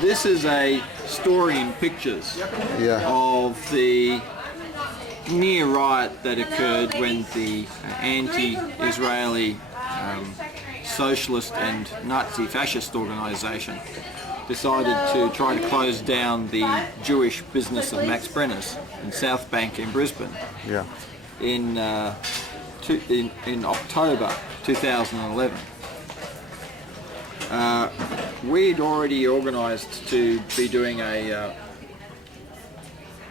This is a story in pictures of the near riot that occurred when the anti-Israeli socialist and Nazi fascist organisation decided to try to close down the Jewish business of Max Brenner's in South Bank in Brisbane in October 2011. We'd already organised to be doing a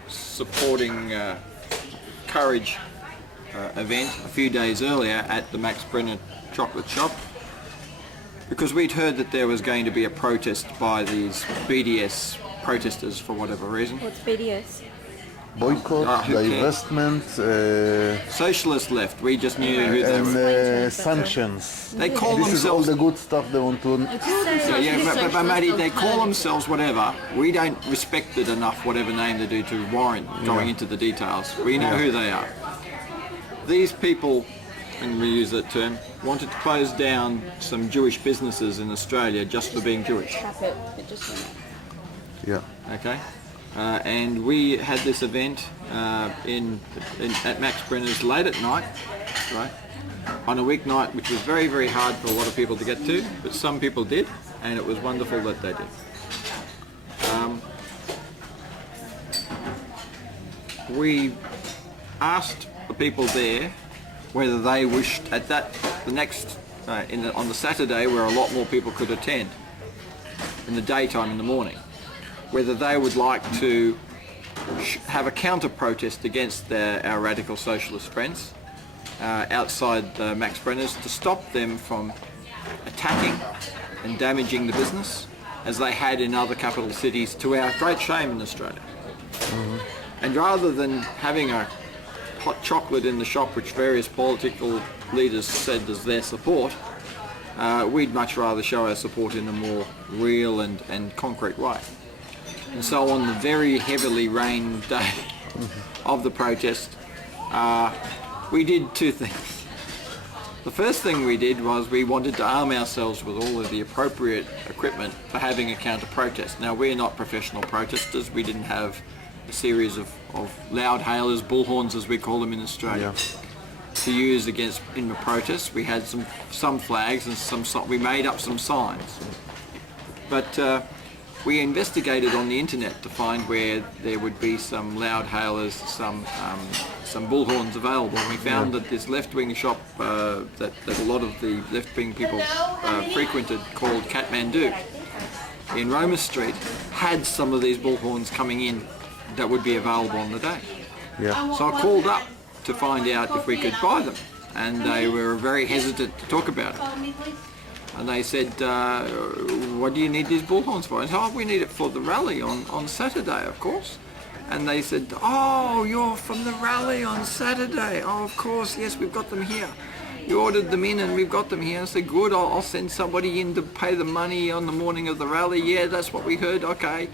supporting courage event a few days earlier at the Max Brenner chocolate shop, because we'd heard that there was going to be a protest by these BDS protesters for whatever reason. What's BDS? Boycott, divestment, socialist left. We just knew who they were. and sanctions. They call This is all themselves. the good stuff they want to. But Matty, they call themselves whatever. We don't respect it enough, whatever name they do, to warrant going into the details. We know who they are. These people, and we use that term, wanted to close down some Jewish businesses in Australia just for being Jewish. Tap it. It just went up. Yeah. Okay, and we had this event at Max Brenner's late at night, right, on a weeknight, which was very, very hard for a lot of people to get to, but some people did, and it was wonderful that they did. We asked the people there whether they wished at on the Saturday, where a lot more people could attend in the daytime, in the morning, whether they would like to have a counter-protest against our radical socialist friends outside Max Brenner's to stop them from attacking and damaging the business as they had in other capital cities, to our great shame in Australia. And rather than having a hot chocolate in the shop, which various political leaders said as their support, we'd much rather show our support in a more real and concrete way. And so on the very heavily rained day of the protest, we did two things. The first thing we did was we wanted to arm ourselves with all of the appropriate equipment for having a counter-protest. Now, we're not professional protesters. We didn't have a series of loud hailers, bullhorns as we call them in Australia, to use in the protests. We had some flags and we made up some signs. But we investigated on the internet to find where there would be some loud hailers, some bullhorns available. And we found that this left-wing shop that a lot of the left-wing people frequented, called Kathmandu in Roma Street, had some of these bullhorns coming in that would be available on the day. So I called up to find out if we could buy them, and they were very hesitant to talk about it. And they said, what do you need these bullhorns for? I said, we need it for the rally on Saturday, of course. And they said, oh, you're from the rally on Saturday. Oh, of course, yes, we've got them here. You ordered them in and we've got them here. I said, good, I'll send somebody in to pay the money on the morning of the rally. Yeah, that's what we heard, okay.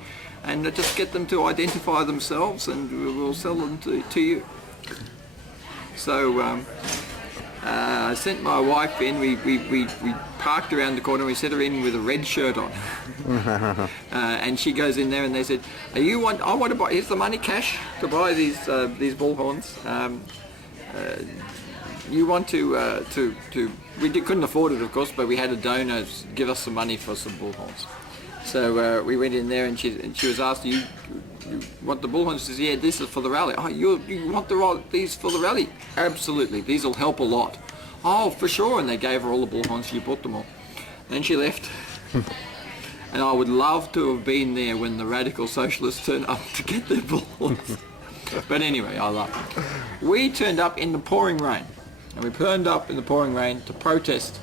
And just get them to identify themselves and we'll sell them to you. So I sent my wife in. We parked around the corner. We set her in with a red shirt on, and she goes in there. And they said, I want to buy. Here's the money, cash, to buy these bullhorns. You want to couldn't afford it, of course, but we had a donor give us some money for some bullhorns. So we went in there, and she was asked, you want the bullhorns? She says, yeah, this is for the rally. Oh, you want these for the rally? Absolutely, these will help a lot. Oh, for sure. And they gave her all the bullhorns. She bought them all. Then she left. And I would love to have been there when the radical socialists turned up to get their bullhorns. But anyway, I love it. We turned up in the pouring rain. And we turned up in the pouring rain to protest.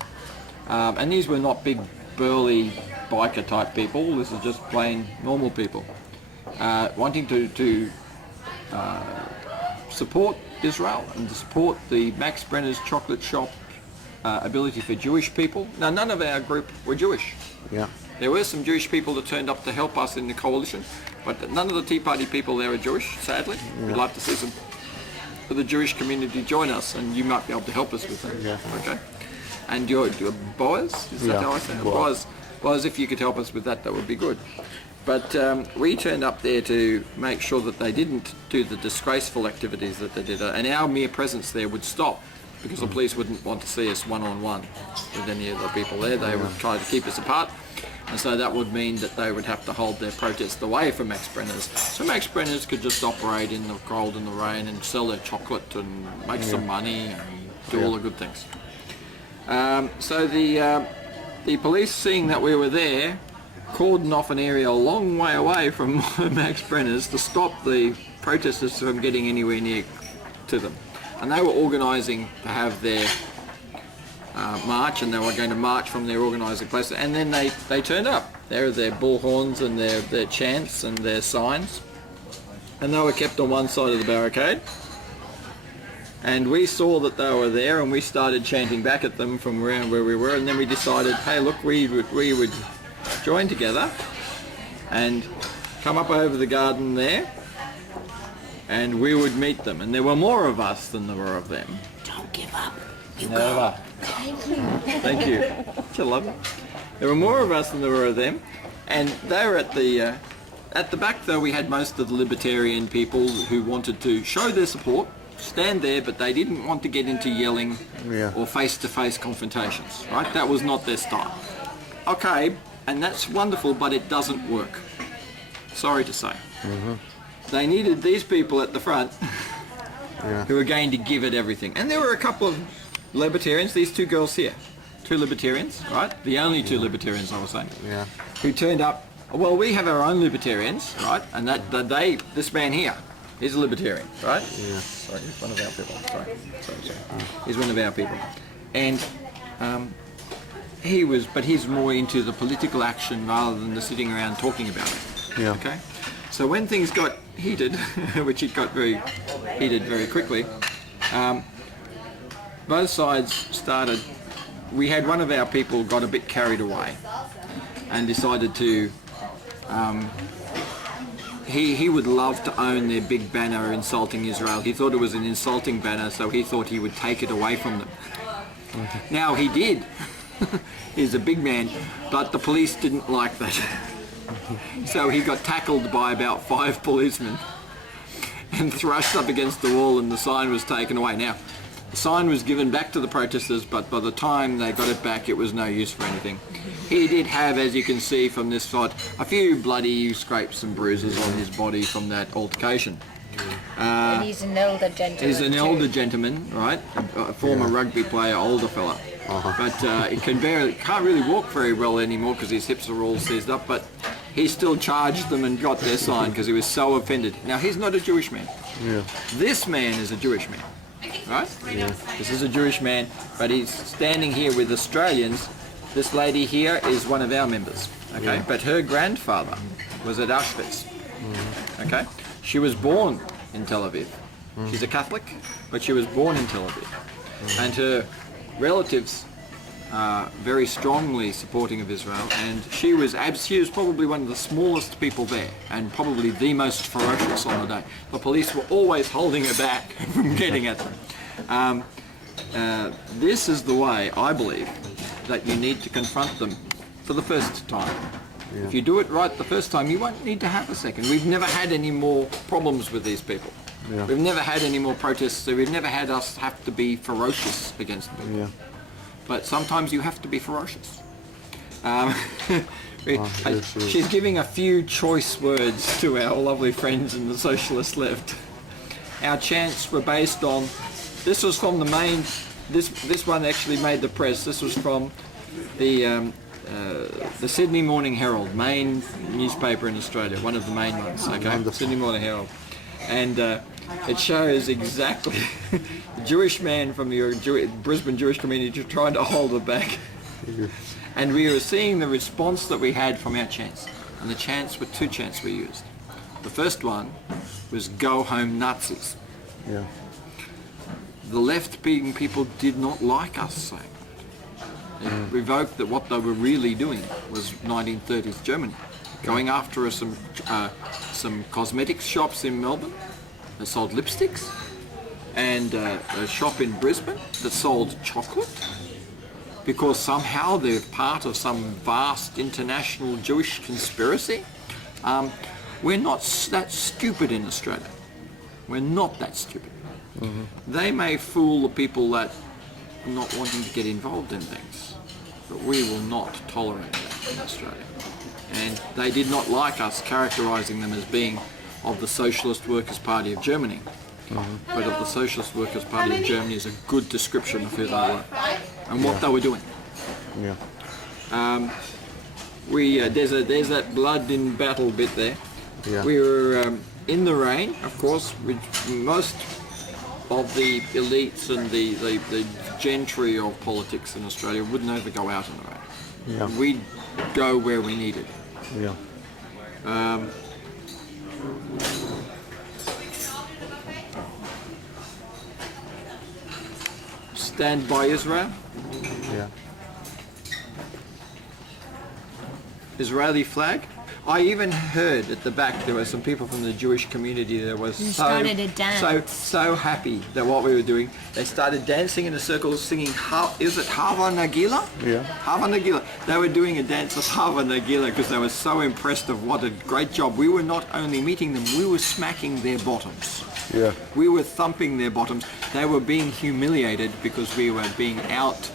And these were not big, burly biker type people. This is just plain normal people wanting to support Israel and to support the Max Brenner's chocolate shop ability for Jewish people. Now, none of our group were Jewish. There were some Jewish people that turned up to help us in the coalition, but none of the Tea Party people there are Jewish, sadly. We'd like to see some of the Jewish community join us, and you might be able to help us with that. Okay. And your Boaz, is that how I say it? Boaz, if you could help us with that, that would be good. But we turned up there to make sure that they didn't do the disgraceful activities that they did, and our mere presence there would stop, because the police wouldn't want to see us one-on-one with any of the people there. They would try to keep us apart, and so that would mean that they would have to hold their protest away from Max Brenner's. So Max Brenner's could just operate in the cold and the rain and sell their chocolate and make some money and do all the good things. So the police, seeing that we were there, cordoned off an area a long way away from Max Brenner's to stop the protesters from getting anywhere near to them. And they were organising to have their march, and they were going to march from their organising place. And then they turned up. There are their bullhorns and their chants and their signs. And they were kept on one side of the barricade. And we saw that they were there, and we started chanting back at them from around where we were. And then we decided, hey, look, we would join together and come up over the garden there, and we would meet them. And there were more of us than there were of them. Don't give up. You Never. Thank you. I love it. There were more of us than there were of them, and they were at the back. Though we had most of the libertarian people who wanted to show their support, stand there, but they didn't want to get into yelling or face-to-face confrontations. Right? That was not their style. Okay, and that's wonderful, but it doesn't work. Sorry to say. They needed these people at the front who were going to give it everything. And there were a couple of libertarians, these two girls here, two libertarians, right? The only two libertarians, I was saying, who turned up. Well, we have our own libertarians, right? And this man here, he's a libertarian, right? Yeah. Sorry, he's one of our people. Sorry. He's one of our people. And he's more into the political action rather than the sitting around talking about it. Yeah. Okay? So when things got heated, which it got very heated very quickly, both sides started. We had one of our people got a bit carried away and decided to. He would love to own their big banner insulting Israel. He thought it was an insulting banner, so he thought he would take it away from them. Now he did. He's a big man, but the police didn't like that. So he got tackled by about 5 policemen and thrust up against the wall, and the sign was taken away. Now, the sign was given back to the protesters, but by the time they got it back, it was no use for anything. He did have, as you can see from this side, a few bloody scrapes and bruises on his body from that altercation. And he's an older gentleman. He's an older gentleman, right? A former rugby player, older fella. But he can't really walk very well anymore because his hips are all seized up, but he still charged them and got their sign because he was so offended. Now, he's not a Jewish man. This man is a Jewish man, right? This is a Jewish man, but he's standing here with Australians. This lady here is one of our members, okay? But her grandfather was at Auschwitz, okay? She was born in Tel Aviv. She's a Catholic, but she was born in Tel Aviv. And her relatives are very strongly supporting of Israel, and she was probably one of the smallest people there, and probably the most ferocious on the day. The police were always holding her back from getting at them. This is the way, I believe, that you need to confront them for the first time. If you do it right the first time, you won't need to have a second. We've never had any more problems with these people. We've never had any more protests, so we've never had us have to be ferocious against them. But sometimes you have to be ferocious. She's giving a few choice words to our lovely friends in the socialist left. Our chants were based on, this was from the main, this one actually made the press. This was from the Sydney Morning Herald, main newspaper in Australia, one of the main ones, okay? Sydney Morning Herald. And it shows exactly the Jewish man from the Brisbane Jewish community trying to hold it back. And we were seeing the response that we had from our chants. And the chants were 2 chants we used. The first one was "Go home Nazis." The left-leaning people did not like us saying it. It revoked that what they were really doing was 1930s Germany, going after some cosmetics shops in Melbourne that sold lipsticks, and a shop in Brisbane that sold chocolate, because somehow they're part of some vast international Jewish conspiracy We're not that stupid in Australia. We're not that stupid. They may fool the people that are not wanting to get involved in things, but we will not tolerate that in Australia. And they did not like us characterising them as being of the Socialist Workers' Party of Germany. But of the Socialist Workers' Party of Germany is a good description of who they were and what they were doing. Yeah. There's that blood in battle bit there. Yeah. We were in the rain, of course, which most of the elites and the gentry of politics in Australia would never go out in the rain. Yeah. We'd go where we needed. Yeah. Stand by Israel. Yeah. Israeli flag. I even heard at the back there were some people from the Jewish community that was started a dance. so happy that what we were doing. They started dancing in a circle, singing. Is it Hava Nagila? Yeah. Hava Nagila. They were doing a dance of Hava Nagila because they were so impressed of what a great job. We were not only meeting them, we were smacking their bottoms. Yeah. We were thumping their bottoms. They were being humiliated because we were being out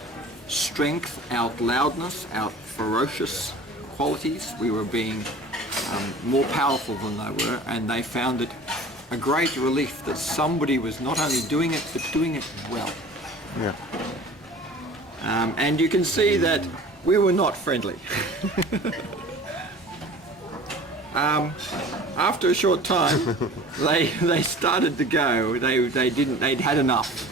strength, out loudness, out ferocious qualities. We were being more powerful than they were, and they found it a great relief that somebody was not only doing it but doing it well. Yeah. And you can see that we were not friendly. After a short time, they started to go. They'd had enough.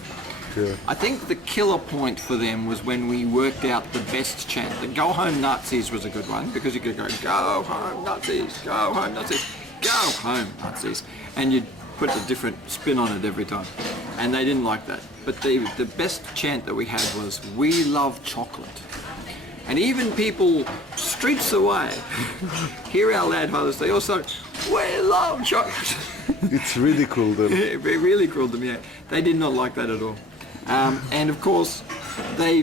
Yeah. I think the killer point for them was when we worked out the best chant. The "Go Home Nazis" was a good one because you could go "Go Home Nazis, Go Home Nazis, Go Home Nazis," and you'd put a different spin on it every time. And they didn't like that. But the best chant that we had was "We love chocolate." And even people streets away hear our lad fathers. They also "We love chocolate." It's ridiculed them. It really grilled them, yeah. They did not like that at all. And of course, they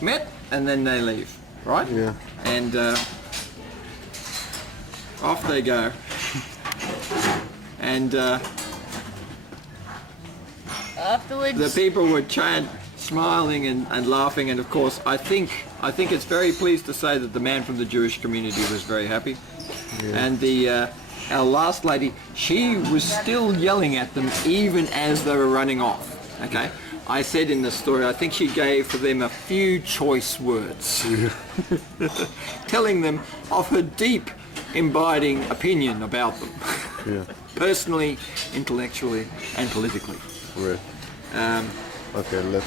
met and then they leave, right? Yeah. And off they go. And Afterwards, the people were smiling and laughing. And of course, I think it's very pleased to say that the man from the Jewish community was very happy. Yeah. And our last lady, she was still yelling at them even as they were running off. Okay, I said in the story, I think she gave for them a few choice words, telling them of her deep, imbibing opinion about them, Yeah. personally, intellectually, and politically. Right. Okay, let's